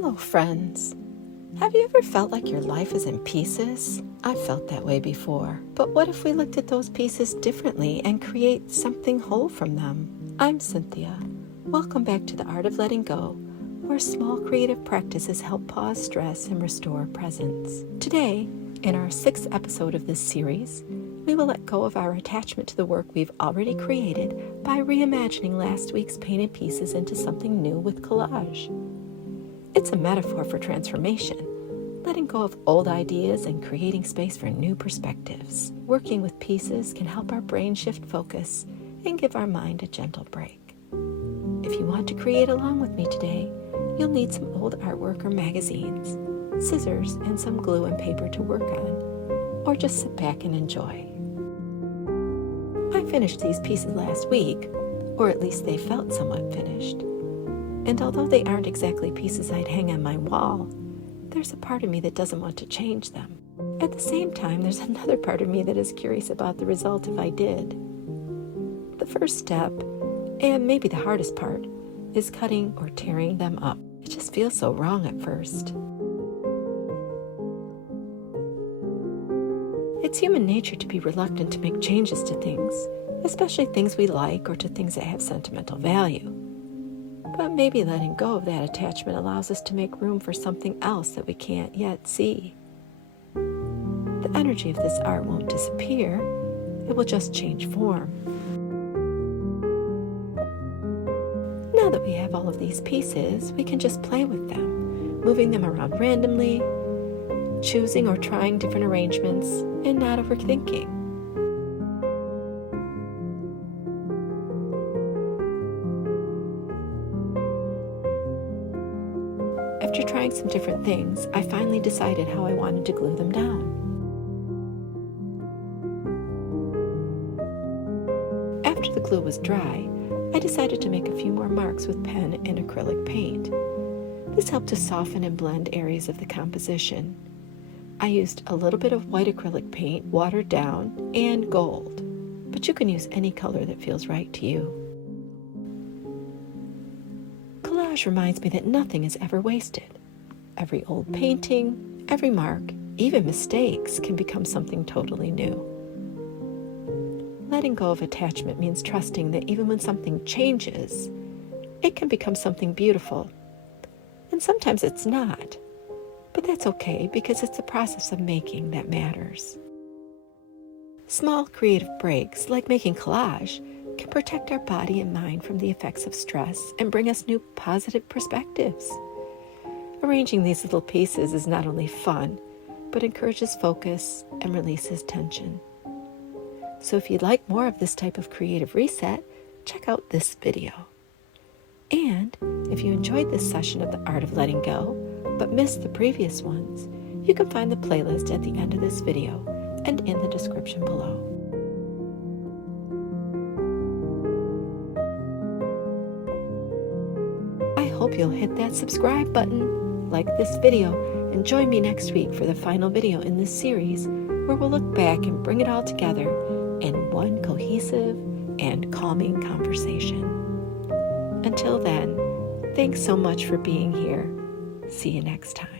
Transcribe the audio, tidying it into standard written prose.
Hello, friends. Have you ever felt like your life is in pieces? I've felt that way before. But what if we looked at those pieces differently and create something whole from them? I'm Cynthia. Welcome back to the Art of Letting Go, where small creative practices help pause stress and restore presence. Today, in our 6th episode of this series, we will let go of our attachment to the work we've already created by reimagining last week's painted pieces into something new with collage. It's a metaphor for transformation, letting go of old ideas and creating space for new perspectives. Working with pieces can help our brain shift focus and give our mind a gentle break. If you want to create along with me today, you'll need some old artwork or magazines, scissors, and some glue and paper to work on, or just sit back and enjoy. I finished these pieces last week, or at least they felt somewhat finished. And although they aren't exactly pieces I'd hang on my wall, there's a part of me that doesn't want to change them. At the same time, there's another part of me that is curious about the result if I did. The first step, and maybe the hardest part, is cutting or tearing them up. It just feels so wrong at first. It's human nature to be reluctant to make changes to things, especially things we like or to things that have sentimental value. But maybe letting go of that attachment allows us to make room for something else that we can't yet see. The energy of this art won't disappear, it will just change form. Now that we have all of these pieces, we can just play with them, moving them around randomly, choosing or trying different arrangements, and not overthinking. After trying some different things, I finally decided how I wanted to glue them down. After the glue was dry, I decided to make a few more marks with pen and acrylic paint. This helped to soften and blend areas of the composition. I used a little bit of white acrylic paint, watered down, and gold, but you can use any color that feels right to you. Collage reminds me that nothing is ever wasted. Every old painting, every mark, even mistakes can become something totally new. Letting go of attachment means trusting that even when something changes, it can become something beautiful. And sometimes it's not, but that's okay because it's the process of making that matters. Small creative breaks, like making collage, can protect our body and mind from the effects of stress and bring us new positive perspectives. Arranging these little pieces is not only fun, but encourages focus and releases tension. So if you'd like more of this type of creative reset, check out this video. And if you enjoyed this session of the Art of Letting Go, but missed the previous ones, you can find the playlist at the end of this video and in the description below. I hope you'll hit that subscribe button, like this video, and join me next week for the final video in this series where we'll look back and bring it all together in one cohesive and calming conversation. Until then, thanks so much for being here. See you next time.